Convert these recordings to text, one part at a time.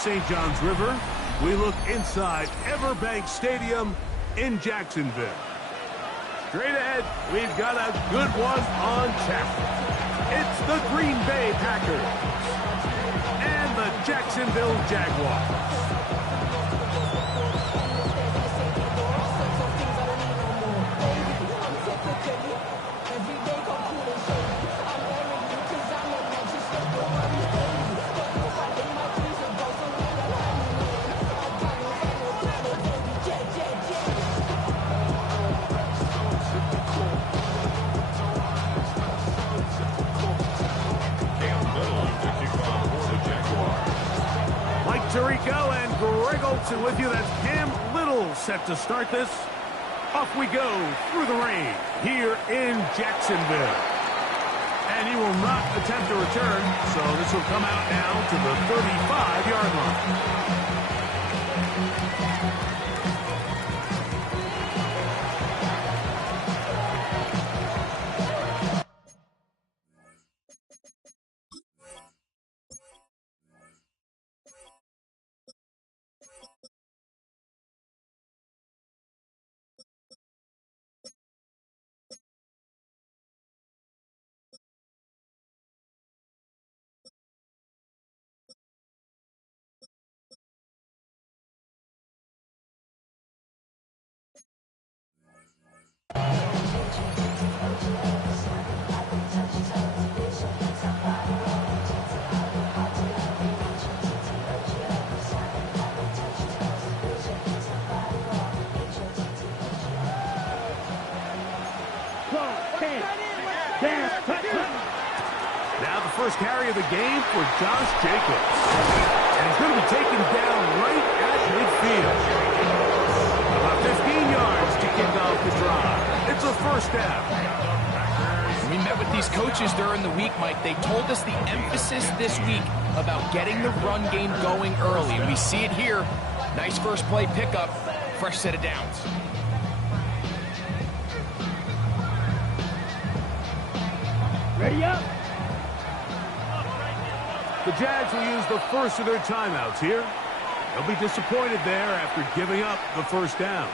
St. John's River, we look inside Everbank Stadium in Jacksonville. Straight ahead, we've got a good one on tap. It's the Green Bay Packers and the Jacksonville Jaguars. Tirico and Greg Olsen with you. That's Cam Little set to start this. Off we go through the rain here in Jacksonville. And he will not attempt to return, so this will come out now to the 35-yard line. Now the first carry of the game for Josh Jacobs. And he's going to be taken down right at midfield. About 15 yards to kick off the drive. It's a first down. We met with these coaches during the week, Mike. They told us the emphasis this week about getting the run game going early. We see it here. Nice first play pickup. Fresh set of downs. Ready up. The Jags will use the first of their timeouts here. They'll be disappointed there after giving up the first down.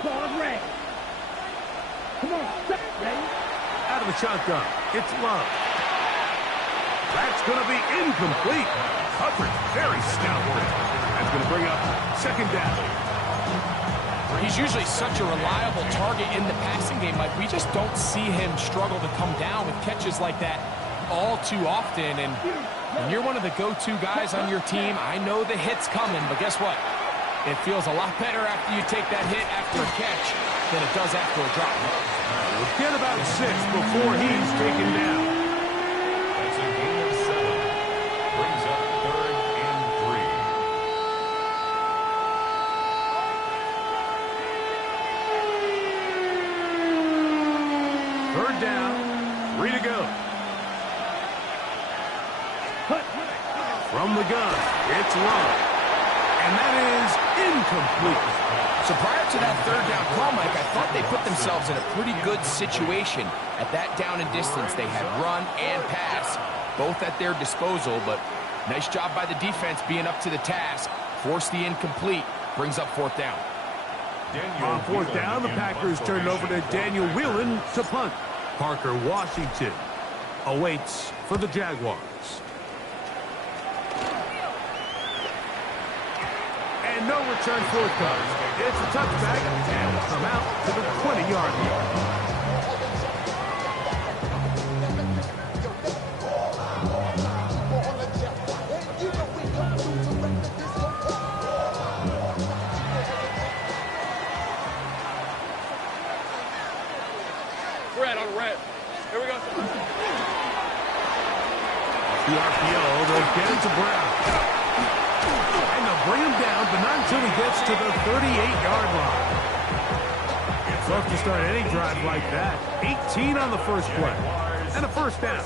Come on, ready? Out of the shotgun, it's Love. That's going to be incomplete. Coverage very stout. That's going to bring up second down. He's usually such a reliable target in the passing game. Like, we just don't see him struggle to come down with catches like that all too often. And when you're one of the go-to guys on your team, I know the hit's coming, but guess what? It feels a lot better after you take that hit after a catch than it does after a drop. We'll get about 6 before he's taken down. That's a gain of 7. Brings up 3rd and 3. Third down, 3 to go. From the gun, it's Love. And that is incomplete. So prior to that third down call, Mike, I thought they put themselves in a pretty good situation. At that down and distance, they had run and pass, both at their disposal, but nice job by the defense being up to the task. Forced the incomplete, brings up 4th down. On 4th down, the Packers turn over to Daniel Whelan to punt. Parker Washington awaits for the Jaguars. And no return forthcoming. It's a touchback, and it'll come out to the 20-yard line. Red on red. Here we go. The RPO, they'll get it to Brown. And they'll bring him down, but not until he gets to the 38-yard line. It's tough to start any drive like that. 18 on the first play. And a first down.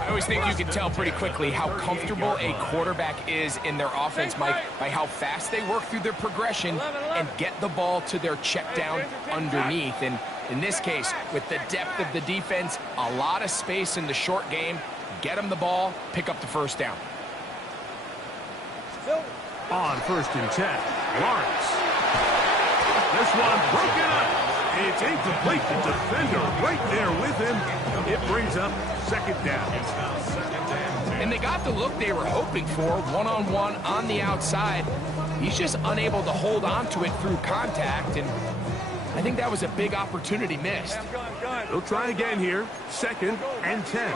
I always think you can tell pretty quickly how comfortable a quarterback is in their offense, Mike, by how fast they work through their progression and get the ball to their check down underneath. And in this case, with the depth of the defense, a lot of space in the short game, get them the ball, pick up the first down. On 1st and 10, Lawrence. This one broken up. It's incomplete. The defender right there with him. It brings up 2nd down. And they got the look they were hoping for, one-on-one on the outside. He's just unable to hold on to it through contact, and I think that was a big opportunity missed. They'll try again here. 2nd and 10.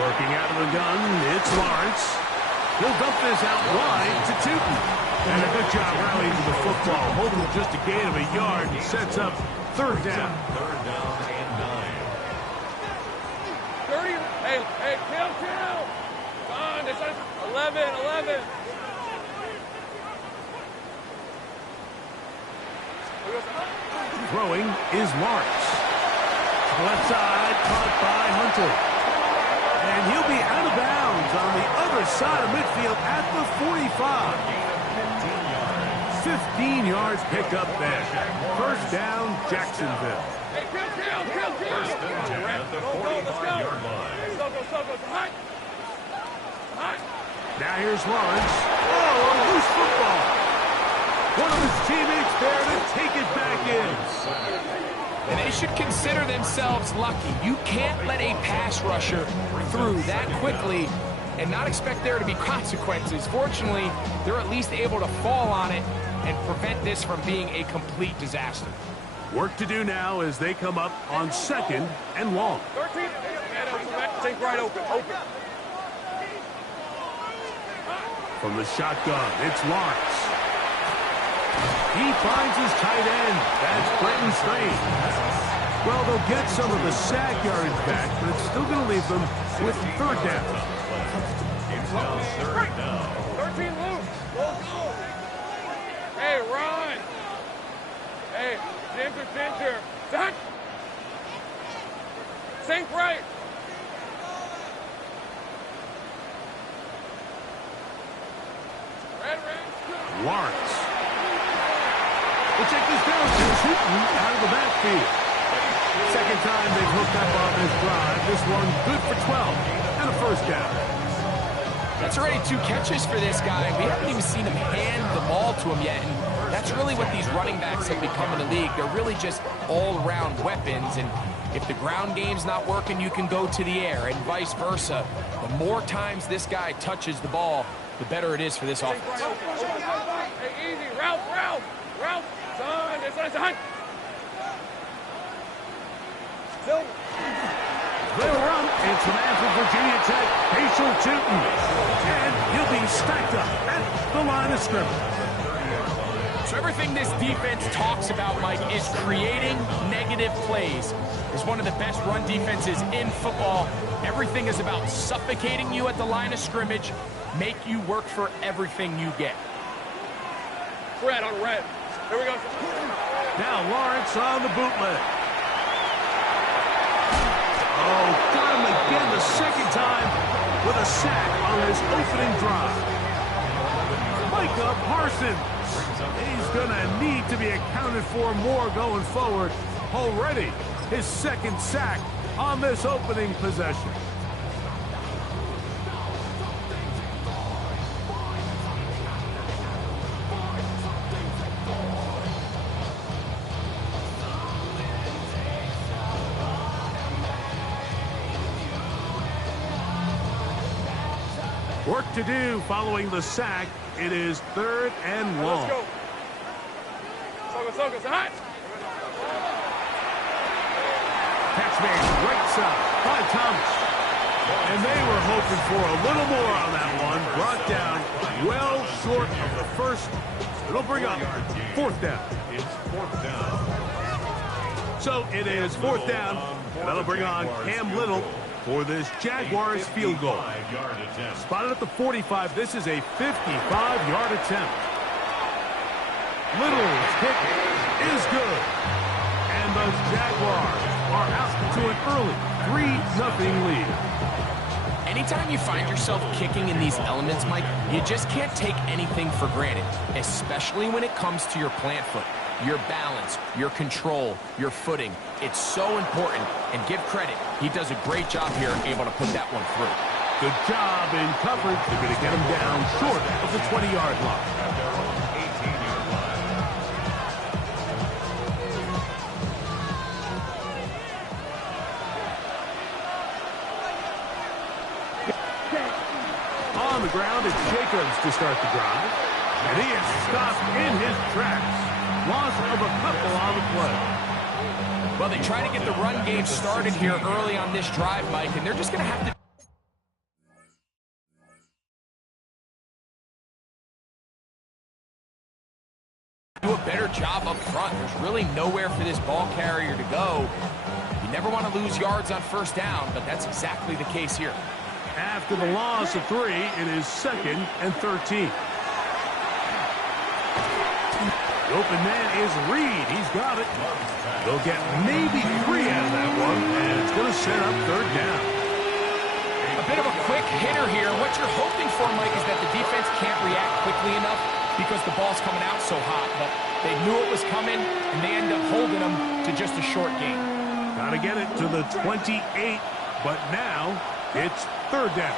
Working out of the gun, it's Lawrence. He'll dump this out wide to Tootin. And a good job rallying to the football. Holding just a gain of a yard. He sets up 3rd down. 3rd down and 9. 30. Hey, kill. Come on, 11. Throwing is Lawrence. To the left side, caught by Hunter. And he'll be out of bounds on the other side of midfield at the 45. 15 yards picked up there. 1st down, Jacksonville. Hey, kill. First and 10 at the 45-yard line. Now here's Lawrence. Oh, a loose football. One of his teammates there to take it back in. And they should consider themselves lucky. You can't let a pass rusher through that quickly and not expect there to be consequences. Fortunately, they're at least able to fall on it and prevent this from being a complete disaster. Work to do now as they come up on 2nd and long. 13. Take right open. From the shotgun, it's Lawrence. He finds his tight end. That's Brenton Strange. Well, they'll get some of the sack yardage back, but it's still going to leave them with 3rd down. It's now 3rd down. 13 loose. Go. Hey, run. Hey, ginger. Done. Sink right. Red. Lawrence. We'll check this down to Tootin out of the backfield. 2nd time they've hooked up on this drive. This one good for 12 and a 1st down. That's already 2 catches for this guy. We haven't even seen him hand the ball to him yet. And that's really what these running backs have become in the league. They're really just all-around weapons. And if the ground game's not working, you can go to the air and vice versa. The more times this guy touches the ball, the better it is for this offense. Hey, easy. Ralph. Son, it's a hunt. They'll run. It's an man from Virginia Tech, Paschal Tootin. And he'll be stacked up at the line of scrimmage. So everything this defense talks about, Mike, is creating negative plays. It's one of the best run defenses in football. Everything is about suffocating you at the line of scrimmage, make you work for everything you get. Red on red. Here we go. Now Lawrence on the bootleg. Oh, got him again the 2nd time with a sack on his opening drive. Micah Parsons. He's going to need to be accounted for more going forward. Already his 2nd sack on this opening possession. Work to do following the sack. It is 3rd and long. Let's go. Hot. Catch made right side by Thomas. And they were hoping for a little more on that one. Brought down well short of the 1st. It'll bring up 4th down. It's 4th down. So it is 4th down. And that'll bring on Cam Little for this Jaguars field goal. Spotted at the 45. This is a 55-yard attempt. Little's kick is good. And the Jaguars are out to an early 3-0 lead. Anytime you find yourself kicking in these elements, Mike, you just can't take anything for granted, especially when it comes to your plant foot, your balance, your control, your footing. It's so important, and give credit. He does a great job here able to put that one through. Good job in coverage. They're going to get him down short of the 20-yard line. At their own 18-yard line. On the ground, it's Jacobs to start the drive. And he is stopped in his tracks. Loss of a couple on the play. Well, they try to get the run game started here early on this drive, Mike, and they're just going to have to do a better job up front. There's really nowhere for this ball carrier to go. You never want to lose yards on first down, but that's exactly the case here. After the loss of 3, it is 2nd and 13. The open man is Reed. He's got it. They'll get maybe 3 out of that one, and it's going to set up 3rd down. A bit of a quick hitter here. What you're hoping for, Mike, is that the defense can't react quickly enough because the ball's coming out so hot. But they knew it was coming, and they end up holding them to just a short gain. Got to get it to the 28, but now it's 3rd down.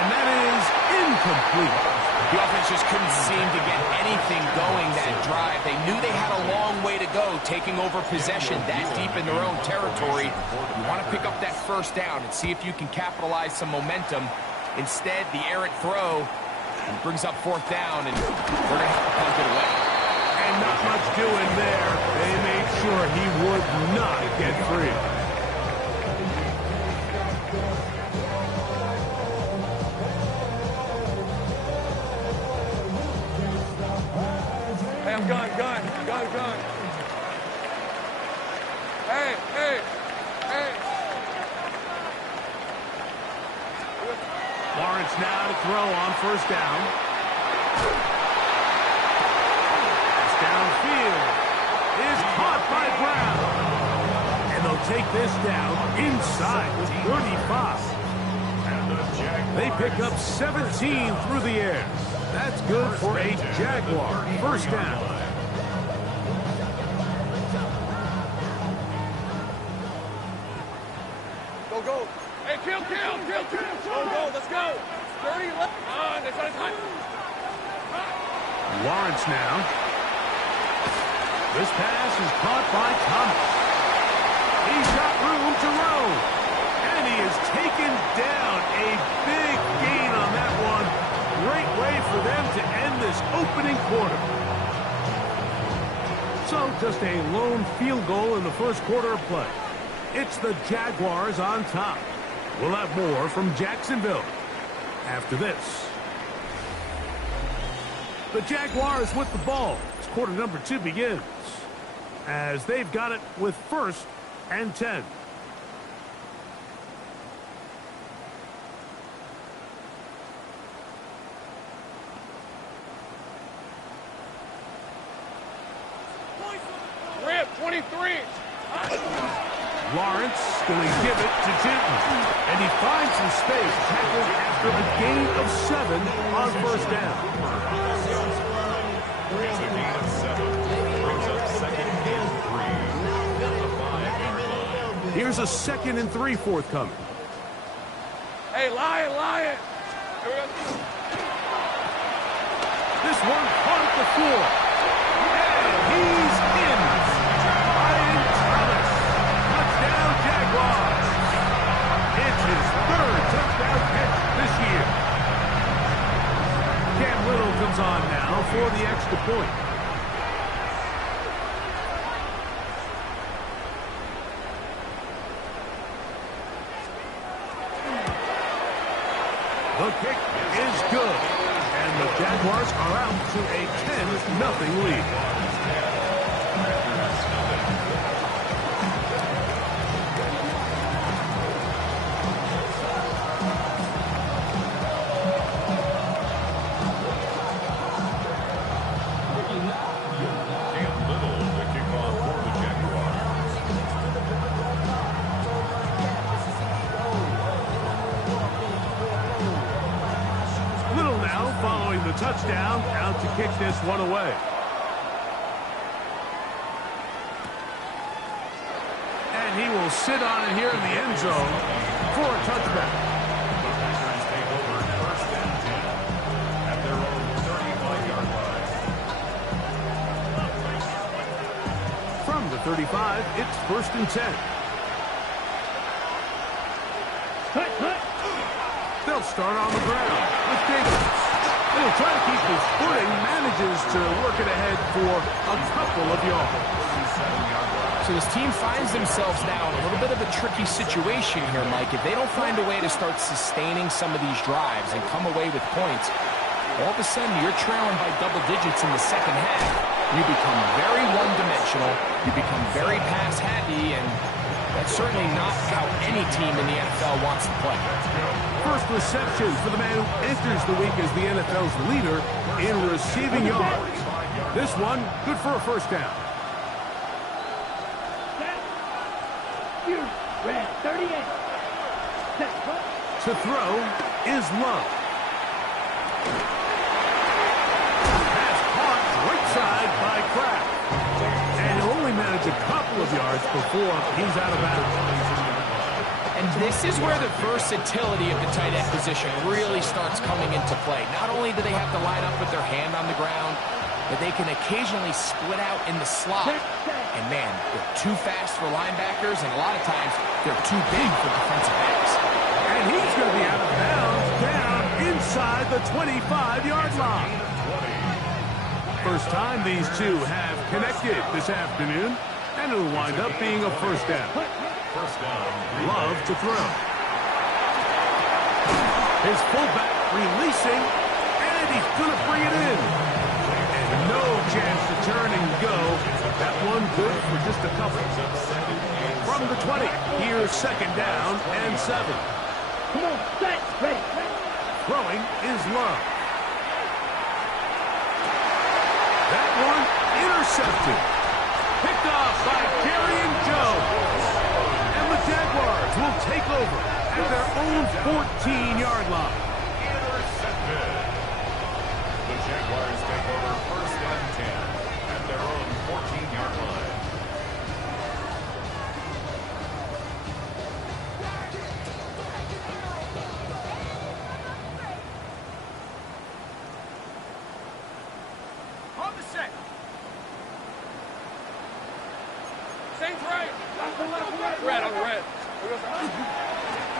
And that is incomplete. The offense just couldn't seem to get anything going that drive. They knew they had a long way to go, taking over possession that deep in their own territory. You want to pick up that first down and see if you can capitalize some momentum. Instead, the errant throw brings up 4th down, and they're going to have to punt it away. And not much doing there. They made sure he would not get free. Hey, I'm gone. Hey. Lawrence now to throw on 1st down. Pass downfield is caught by Brown. And they'll take this down inside the 35. And the Jaguars. They pick up 17 through the air. That's good for a Jaguar 1st down. Go. Hey, kill. Go. Let's go. 30 left. That's out of time. Lawrence now. This pass is caught by Thomas. He's got room to roam. And he is taken down. A big gain on that one. Great way for them to end this opening quarter. So just a lone field goal in the 1st quarter of play. It's the Jaguars on top. We'll have more from Jacksonville after this. The Jaguars with the ball as quarter number 2 begins, as they've got it with 1st and 10. Rip, 23. Lawrence going to give it to Jinton. And he finds some space, tackled after a gain of 7 on 1st down. It's a gain of 7. Brings up 2nd and 3. At the 5-yard line. Here's a 2nd and 3 forthcoming. Hey, Lion. Here we go. This one caught at the floor. And he's in. Ryan Thomas. Touchdown, Jaguars. It's his 3rd touchdown catch this year. Cam Little comes on now for the extra point. The kick is good. And the Jaguars are out to a 10-0 lead. Cam Little, the kickoff for the touchdown, out to kick this one away. And he will sit on it here in the end zone for a touchback. Packers take over first and 10 at their own 35-yard line. From the 35, it's first and 10. They'll start on the ground with Davis. He'll try to keep his footing, manages to work it ahead for a couple of yards. So this team finds themselves now in a little bit of a tricky situation here, Mike. If they don't find a way to start sustaining some of these drives and come away with points, all of a sudden you're trailing by double digits in the second half. You become very one-dimensional. You become very pass-happy, and that's certainly not how any team in the NFL wants to play. First reception for the man who enters the week as the NFL's leader in receiving yards. This one, good for a first down. Red 38. To throw is Love. Pass caught right side by Kraft. And he'll only manage a couple of yards before he's out of bounds. And this is where the versatility of the tight end position really starts coming into play. Not only do they have to line up with their hand on the ground, but they can occasionally split out in the slot. And man, they're too fast for linebackers, and a lot of times they're too big for defensive backs. And he's going to be out of bounds down inside the 25-yard line. First time these two have connected this afternoon, and it'll wind up being a first down. First down. Love to throw. His fullback releasing, and he's going to bring it in. And no chance to turn and go. That one good for just a couple. From the 20, here's second down and 7. Come on, set, ready. Throwing is Love. That one intercepted. Picked off by Darian Jones. And the Jaguars will take over at their own 14-yard line. Intercepted. The Jaguars take over first and 10 at their own 14-yard line. On the set. Same right. Red on the red.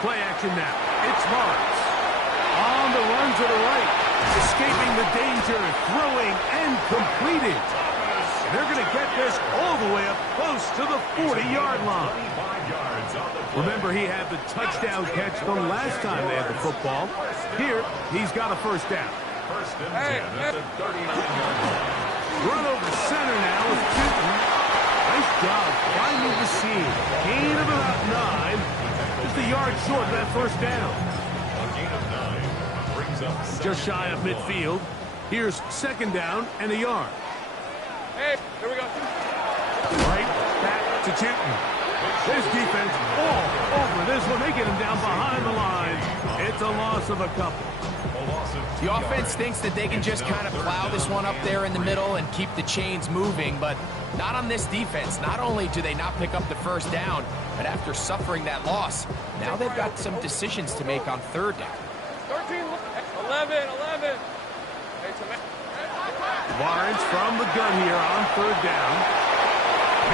Play action now. It's Lawrence. On the run to the right. Escaping the danger. Throwing and completing. And they're going to get this all the way up close to the 40-yard line. 25 yards on the play. Remember, he had the touchdown catch the last time they had the football. Here, he's got a first down. First and 10 at the 39-yard line. Run over center now with Newton. Nice job finding the seam. Gain of about 9. Just a yard short of that first down. A gain of 9 brings up Just shy of midfield. Here's second down and a yard. Hey, here we go. Right back to Newton. This defense all over this one. They get him down behind the line. It's a loss of a couple. The offense thinks that they can just kind of plow this one up there in the middle and keep the chains moving, but not on this defense. Not only do they not pick up the first down, but after suffering that loss, now they've got some decisions to make on third down. 13, 11. Hey, Lawrence from the gun here on third down.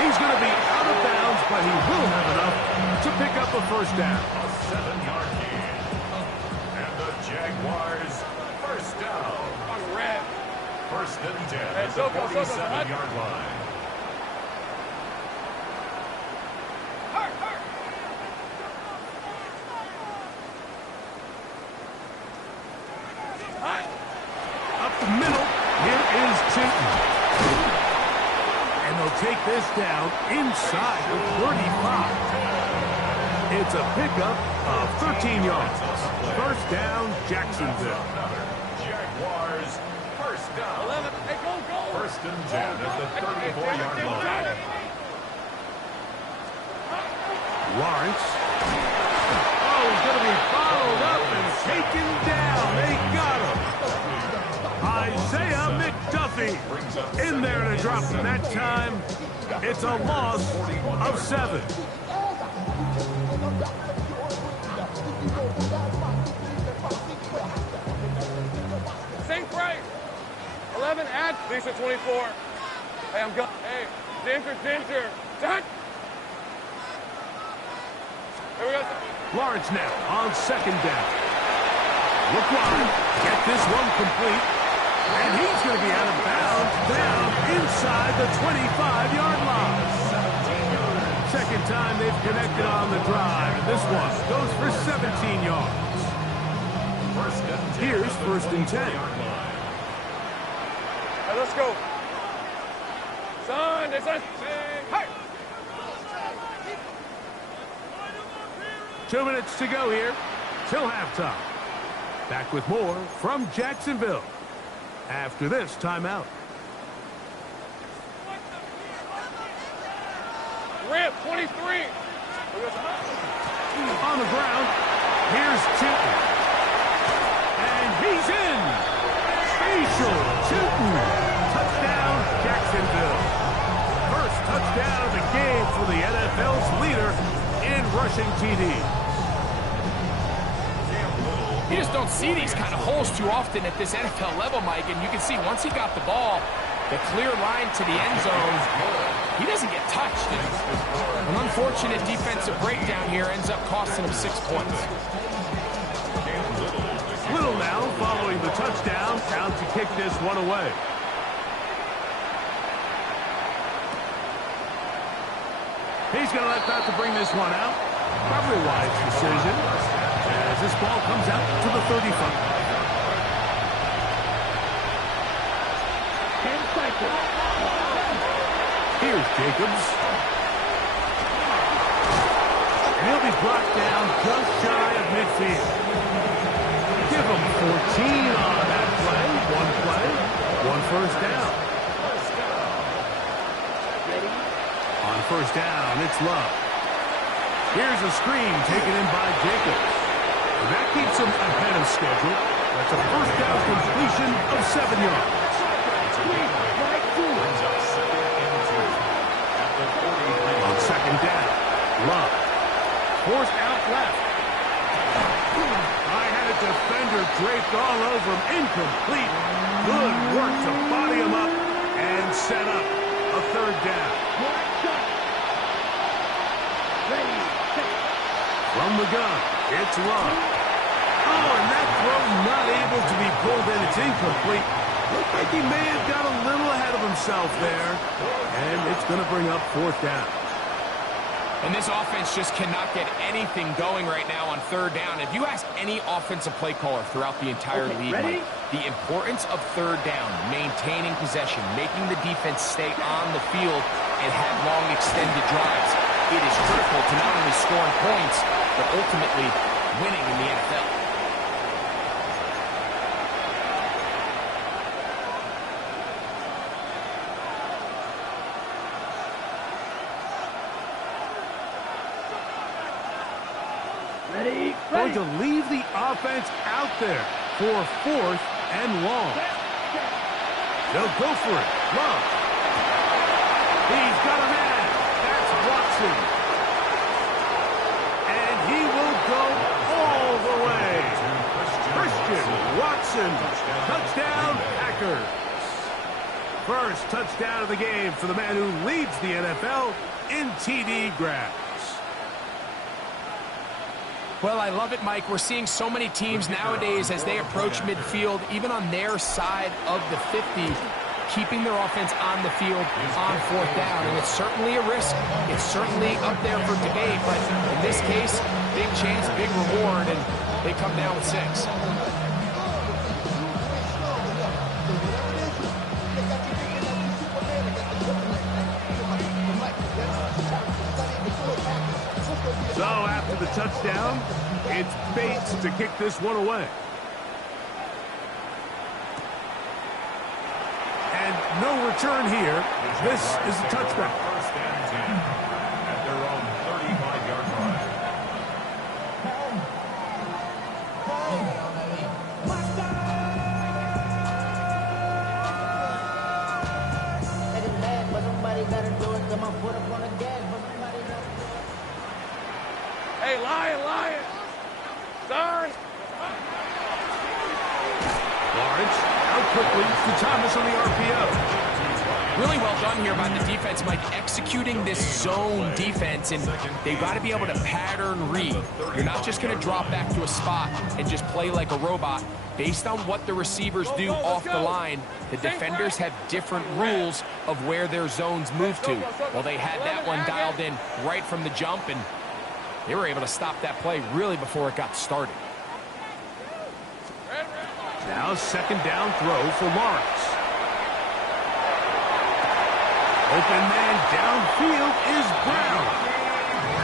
He's going to be out of bounds, but he will have enough to pick up a first down. A 7-yard gain. And the Jaguars first down. on red. First and 10 Hey, at the so 47-yard line. Up the middle, here is Chitton. And they'll take this down inside the 35. It's a pickup of 13 yards. First down, Jacksonville. Jaguars first down. 11. Hey, go. First and 10 at the 34-yard line. Lawrence. Oh, he's going to be followed up and taken down. They got him. High In there to drop that time. It's a loss of 7. Safe right. 11 at Lisa 24. Hey, I'm going. Hey, Ginger. Done. Here we go. Lawrence now on 2nd down. Look wide. Get this one complete. And he's going to be out of bounds down inside the 25-yard line. 2nd time they've connected on the drive. And this one goes for 17 yards. Here's 1st and 10. Hey, let's go. Sunday. Hey. 2 minutes to go here till halftime. Back with more from Jacksonville after this timeout. Rip, 23. On the ground, here's Chilton. And he's in. Spatial Chilton. Touchdown, Jacksonville. First touchdown of the game for the NFL's leader in rushing TD. You just don't see these kind of holes too often at this NFL level, Mike. And you can see once he got the ball, the clear line to the end zone, he doesn't get touched. An unfortunate defensive breakdown here ends up costing him 6 points. Little now following the touchdown, out to kick this one away. He's going to let that to bring this one out. Probably a wise decision as this ball comes out to the 35. 10 seconds. Here's Jacobs. And he'll be brought down just shy of midfield. Give him 14 on that play. One first down. On 1st down, it's Love. Here's a screen taken in by Jacobs. And that keeps him ahead of schedule. That's a 1st down completion of 7 yards. On 2nd down, Love. Forced out left. I had a defender draped all over him. Incomplete. Good work to body him up and set up a 3rd down. From the gun, it's Love. Oh, and that throw not able to be pulled in. It's incomplete. Looked like he may have got a little ahead of himself there. And it's going to bring up 4th down. And this offense just cannot get anything going right now on 3rd down. If you ask any offensive play caller throughout the entire league, Mike, the importance of 3rd down, maintaining possession, making the defense stay on the field and have long extended drives, it is critical to not only scoring points, but ultimately winning in the NFL. Going to leave the offense out there for 4th and long. They'll go for it. Love. He's got a man. That's Watson. And he will go all the way. Christian Watson. Touchdown, Packers. First touchdown of the game for the man who leads the NFL in TD grabs. Well, I love it, Mike. We're seeing so many teams nowadays as they approach midfield, even on their side of the 50, keeping their offense on the field on 4th down. And it's certainly a risk. It's certainly up there for debate. But in this case, big chance, big reward, and they come down with 6. So after the touchdown, it's Bates to kick this one away. And no return here. This is a touchback. 1st and 10 at their own 35-yard line. Hey, Lion! Sorry! Lawrence out quickly to Thomas on the RPO. Really well done here by the defense, Mike, executing this zone defense, and they've got to be able to pattern read. You're not just going to drop back to a spot and just play like a robot. Based on what the receivers do off the line, the defenders have different rules of where their zones move to. Well, they had that one dialed in right from the jump, and they were able to stop that play really before it got started. Now second down throw for Lawrence. Open man downfield is Brown.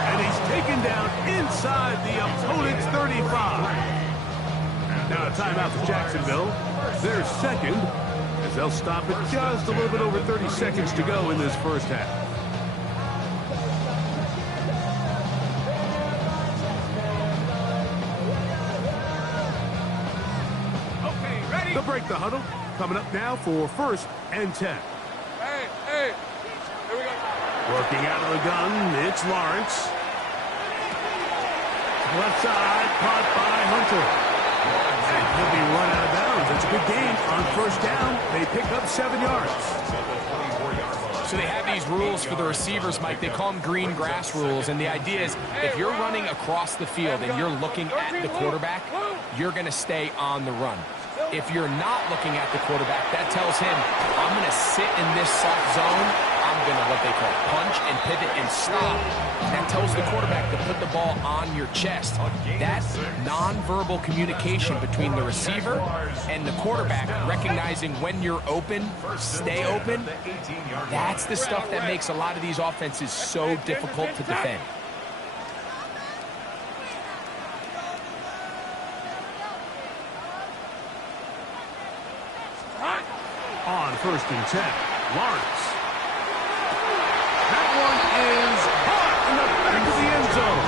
And he's taken down inside the opponent's 35. Now a timeout for Jacksonville. Their second, as they'll stop it just a little bit over 30 seconds to go in this first half. Okay, ready? They'll break the huddle. Coming up now for 1st and 10. Hey, here we go. Working out of the gun, it's Lawrence. Left side, caught by Hunter. And he'll be run out of bounds. It's a good game on 1st down. They pick up 7 yards. So they have these rules for the receivers, Mike. They call them green grass rules, and the idea is if you're running across the field and you're looking at the quarterback, you're going to stay on the run. If you're not looking at the quarterback, that tells him, I'm going to sit in this soft zone. I'm going to, what they call, punch and pivot and stop. That tells the quarterback to put the ball on your chest. That's nonverbal communication between the receiver and the quarterback, recognizing when you're open, stay open. That's the stuff that makes a lot of these offenses so difficult to defend. On 1st and 10, Lawrence. That one is caught in the back of the end zone.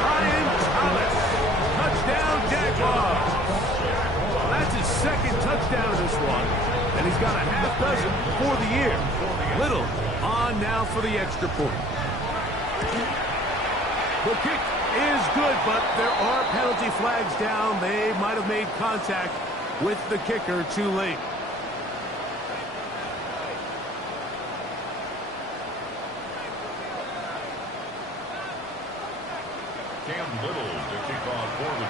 Brian Thomas. Touchdown, Jaguars. That's his 2nd touchdown of this one, and he's got a half dozen for the year. Little on now for the extra point. The kick is good, but there are penalty flags down. They might have made contact with the kicker too late.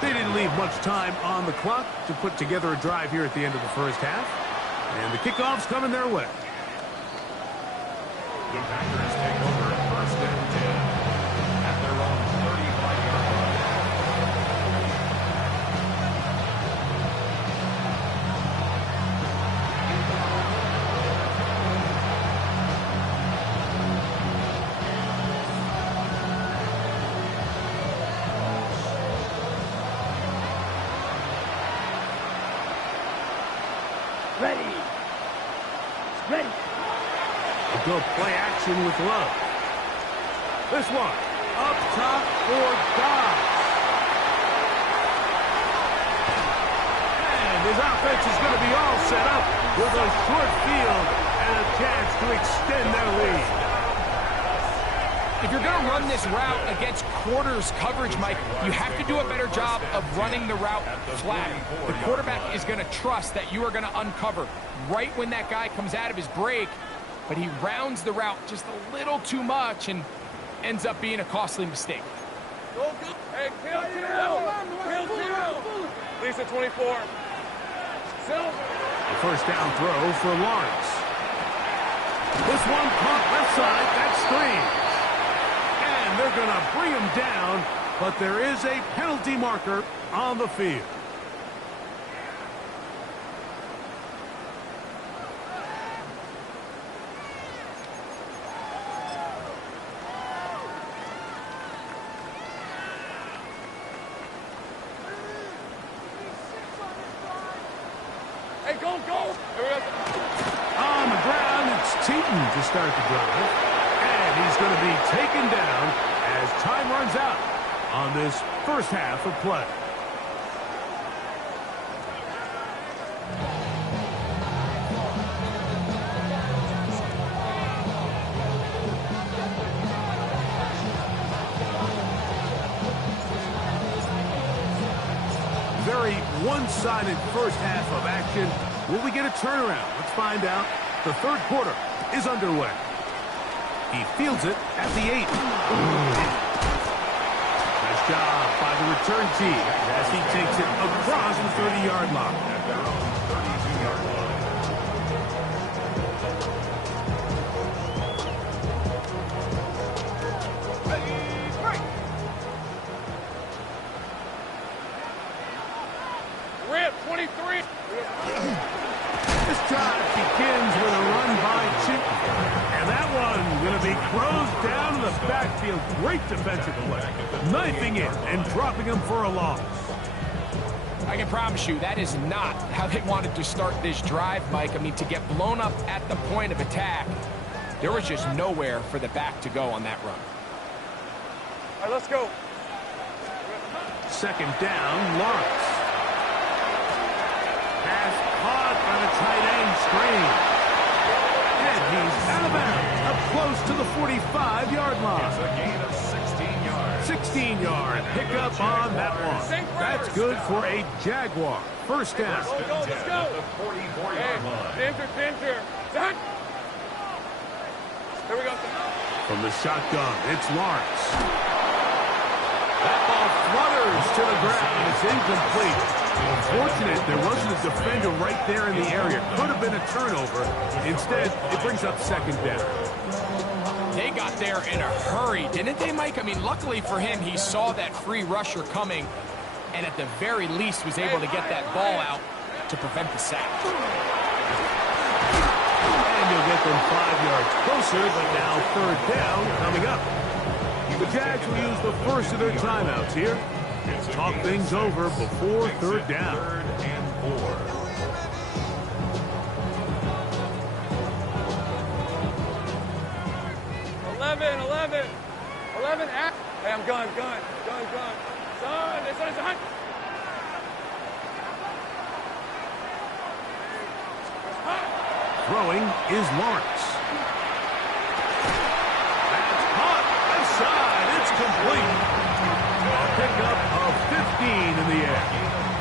They didn't leave much time on the clock to put together a drive here at the end of the first half. And the kickoff's coming their way. The Packers take over 1st and 10 at their own 35-yard line. Ready. Go play action with Love. This one up top for Dobbs. And his offense is going to be all set up with a short field and a chance to extend their lead. If you're going to run this route against quarters coverage, Mike, you have to do a better job of running the route flat. The quarterback is going to trust that you are going to uncover right when that guy comes out of his break, but he rounds the route just a little too much and ends up being a costly mistake. Hey, kill two. Lisa, 24. The first down throw for Lawrence. This one caught left side. That's screen. And they're going to bring him down, but there is a penalty marker on the field. Hey, go! On the ground, it's Teton to start the drive. And he's going to be taken down as time runs out on this first half of play. one-sided first half of action. Will we get a turnaround? Let's find out. The third quarter is underway. He fields it at the 8. Nice job by the return team as he takes it across the 30-yard line. At their own 32-yard line. Rip, 23. This drive begins with a run by Chip. And that one going to be closed down to the backfield. Great defensive play. Knifing it and dropping him for a loss. I can promise you that is not how they wanted to start this drive, Mike. I mean, to get blown up at the point of attack, there was just nowhere for the back to go on that run. All right, let's go. Second down, Lawrence. Pass caught by the tight end screen. And he's out of bounds, up close to the 45-yard line. It's a gain of 16 yards. 16-yard pickup on that one. That's good for a Jaguar. First down. Go, let's go. At the 44-yard line. Danger. Zach. Here we go. From the shotgun, it's Lawrence. That ball flutters to the ground. It's incomplete. Unfortunate there wasn't a defender right there in the area. Could have been a turnover. Instead, it brings up second down. They got there in a hurry, didn't they, Mike? I mean, luckily for him, he saw that free rusher coming and at the very least was able to get that ball out to prevent the sack. And you'll get them 5 yards closer, but now third down coming up. The Jags will use the first of their timeouts here. Talk things over before third down. 3rd and 4. Eleven. Hey, I'm gun. Son, it's on. Throwing is Lawrence. That's caught. Left side. It's complete. A pickup of 15 in the air.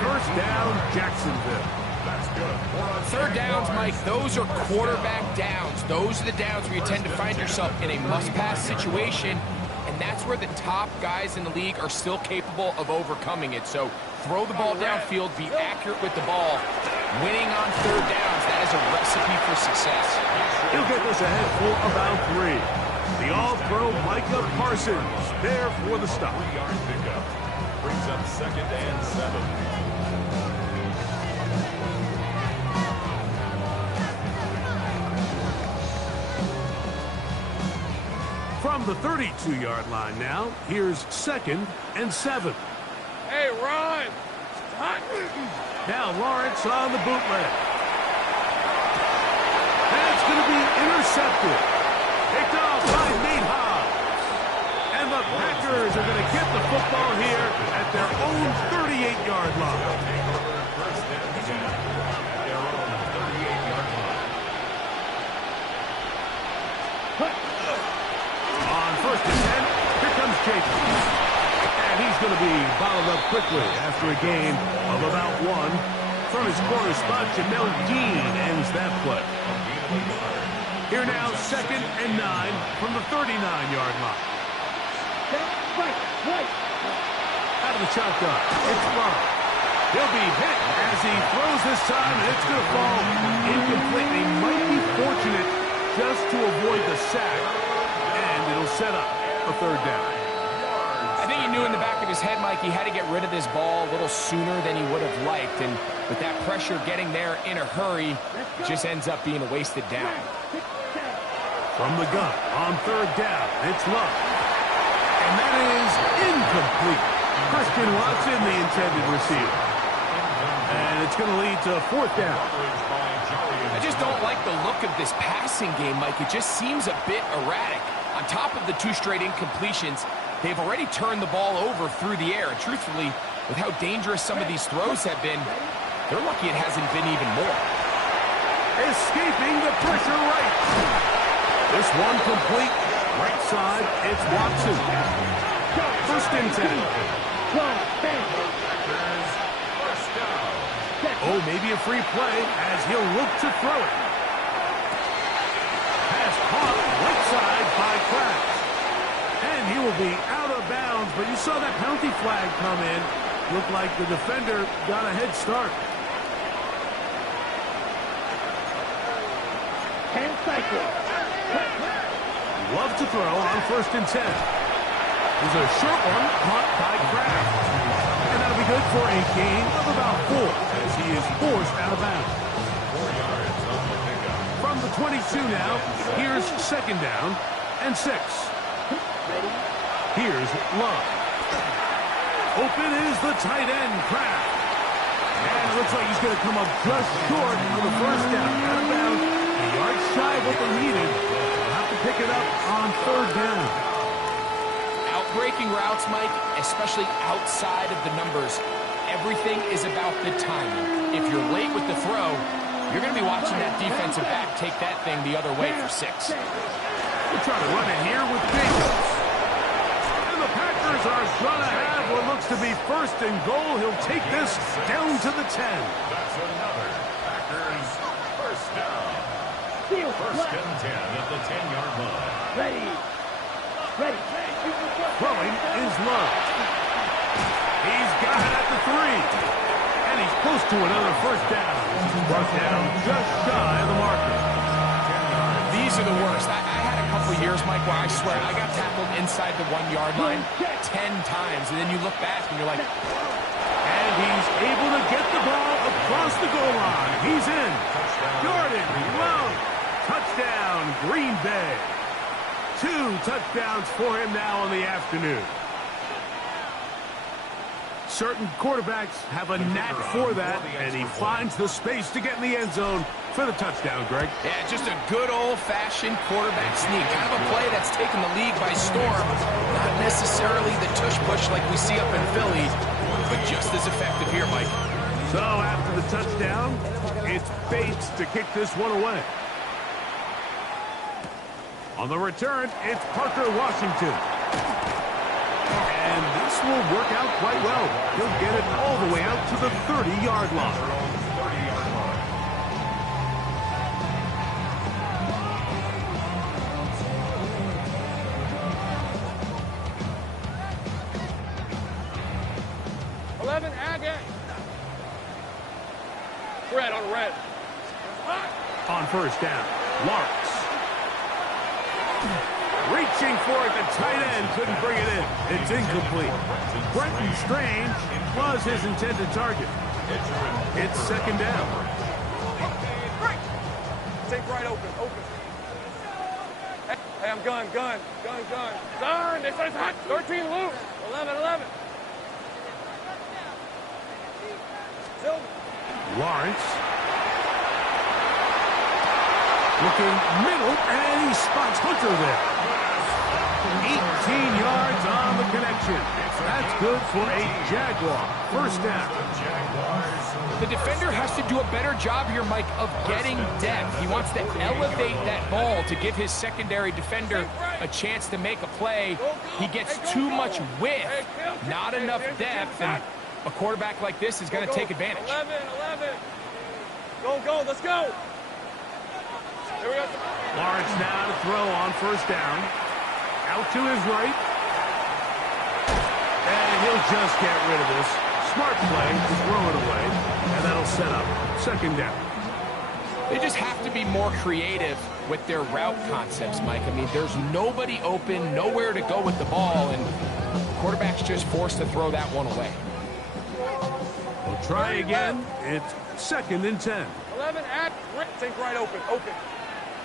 First down, Jacksonville. That's good. Third downs, Mike, those are quarterback downs. Those are the downs where you tend to find yourself in a must-pass situation, and that's where the top guys in the league are still capable of overcoming it. So throw the ball downfield, be accurate with the ball. Winning on third downs, that is a recipe for success. He'll get this ahead for about 3. The all-pro Micah Parsons there for the stop. 3-yard pickup. Brings up 2nd and 7. From the 32-yard line now, here's 2nd and 7. Hey, run. Now Lawrence on the bootleg. That's going to be intercepted. Picked off by Nate Hobbs. And the Packers are going to get the football here at their own 38-yard line. First and 10. At their own 38-yard line. On 1st and 10, here comes Jacobs. And he's going to be bottled up quickly after a gain of about 1. From his corner spot, Jamel Dean ends that play. Here now, 2nd and 9 from the 39-yard line. Out of the shotgun, it's Lawrence. He'll be hit as he throws this time, and it's going to fall incomplete. He might be fortunate just to avoid the sack, and it'll set up a third down. I think he knew in the back of his head, Mike, he had to get rid of this ball a little sooner than he would have liked. And with that pressure getting there in a hurry, it just ends up being a wasted down. From the gun on third down, it's Love. And that is incomplete. Christian Watson, the intended receiver. And it's going to lead to a fourth down. I just don't like the look of this passing game, Mike. It just seems a bit erratic. On top of the 2 straight incompletions, they've already turned the ball over through the air. And truthfully, with how dangerous some of these throws have been, they're lucky it hasn't been even more. Escaping the pressure right. This one complete. Right side, it's Watson. 1st and 10. First down. Oh, maybe a free play as he'll look to throw it. Pass caught right side by Kraft. And he will be out of bounds, but you saw that penalty flag come in. Looked like the defender got a head start. 10 cycles. Love to throw on 1st and 10. There's a short one caught by Kraft. And that'll be good for a gain of about 4 as he is forced out of bounds. 4 yards on the pickup. From the 22 now, here's 2nd down and 6. Here's Love. Open is the tight end, Kraft. And it looks like he's going to come up just short of the 1st down. Out of bounds, a yard shy of what they needed. They'll have to pick it up on 3rd down. Outbreaking routes, Mike, especially outside of the numbers, everything is about the timing. If you're late with the throw, you're going to be watching that defensive back take that thing the other way for 6. We'll try to run it here with Jacobs. And the Packers are going to have what looks to be 1st and goal. He'll take this down to the 10. That's another Packers 1st down. 1st and 10 at the 10-yard line. Ready. Ready. Throwing is Love. He's got it at the 3. And he's close to another 1st down. Brought down just shy of the marker. These are the worst. I had a couple years, Mike, where I swear I got tackled inside the 1-yard line 10 times. And then you look back and you're like... And he's able to get the ball across the goal line. He's in. Jordan Love. Touchdown, Green Bay. 2 touchdowns for him now on the afternoon. Certain quarterbacks have a knack for that, and he finds the space to get in the end zone for the touchdown, Greg. Yeah, just a good old-fashioned quarterback sneak. Kind of a play that's taken the league by storm. Not necessarily the tush-push like we see up in Philly, but just as effective here, Mike. So after the touchdown, it's Bates to kick this one away. On the return, it's Parker Washington. And this will work out quite well. He'll get it all the way out to the 30-yard line. Red on red. On 1st down, Lawrence. Reaching for it, the tight end couldn't bring it in. It's incomplete. Brenton Strange was his intended target. It's 2nd down. Take right open. Hey, I'm gun. Gun. They said it's hot. 13 loose. 11. Lawrence. Looking middle, and he spots Hunter there. 18 yards on the connection. That's good for a Jaguar. 1st down. The defender has to do a better job here, Mike, of getting depth. He wants to elevate that ball to give his secondary defender a chance to make a play. He gets too much width, not enough depth, and a quarterback like this is going to take advantage. 11. Go. Let's go. Here we go. Lawrence now to throw on 1st down. Out to his right. And he'll just get rid of this. Smart play to throw it away. And that'll set up 2nd down. They just have to be more creative with their route concepts, Mike. I mean, there's nobody open, nowhere to go with the ball, and the quarterback's just forced to throw that one away. We'll try again. It's 2nd and 10. 11 at think right open.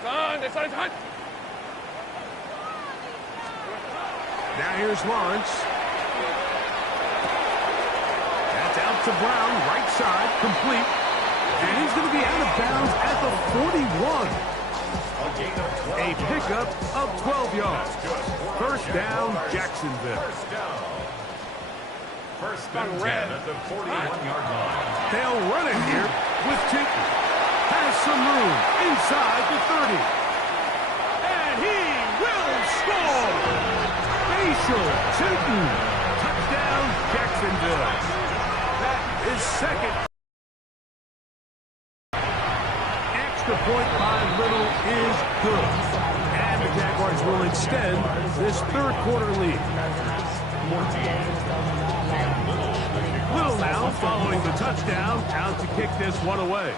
Son, they said it's hot. Now here's Lawrence. That's out to Brown, right side, complete. And he's going to be out of bounds at the 41. A pickup of 12 yards. 1st down, Jacksonville. 1st and 10 at the 41-yard line. They'll run it here with Tinton. Has some room inside the 30. And he will score! Facial Tinton. Touchdown, Jacksonville. That is 2nd. point by Little is good. And the Jaguars will extend this third quarter lead. Little now following the touchdown, out to kick this one away.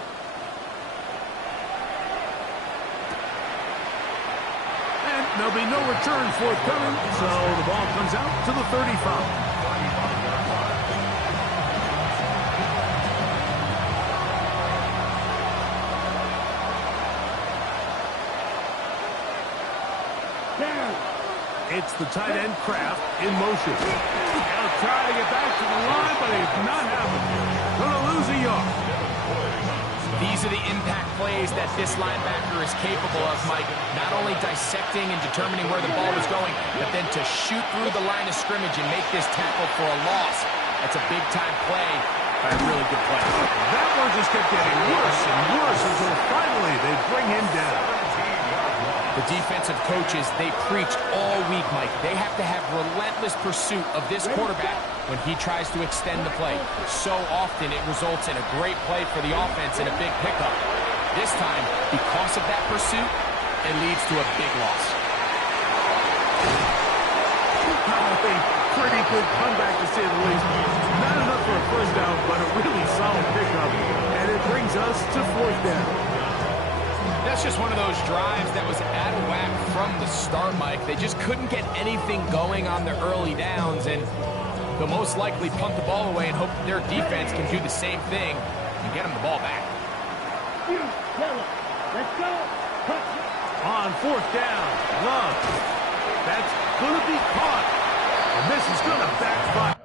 And there'll be no return forthcoming, so the ball comes out to the 35. It's the tight end Kraft in motion. He'll try to get back to the line, but it's not happening. Gonna lose a yard. These are the impact plays that this linebacker is capable of, Mike. Not only dissecting and determining where the ball was going, but then to shoot through the line of scrimmage and make this tackle for a loss. That's a big-time play by a really good player. That one just kept getting worse and worse until finally they bring him down. The defensive coaches, they preached all week, Mike. They have to have relentless pursuit of this quarterback when he tries to extend the play. So often it results in a great play for the offense and a big pickup. This time, because of that pursuit, it leads to a big loss. Pretty good comeback to say the least. Not enough for a first down, but a really solid pickup. And it brings us to fourth down. That's just one of those drives that was out of whack from the start, Mike. They just couldn't get anything going on their early downs, and they'll most likely punt the ball away and hope that their defense can do the same thing and get them the ball back. Let's go. On fourth down, Love. That's going to be caught. And this is going to backfire.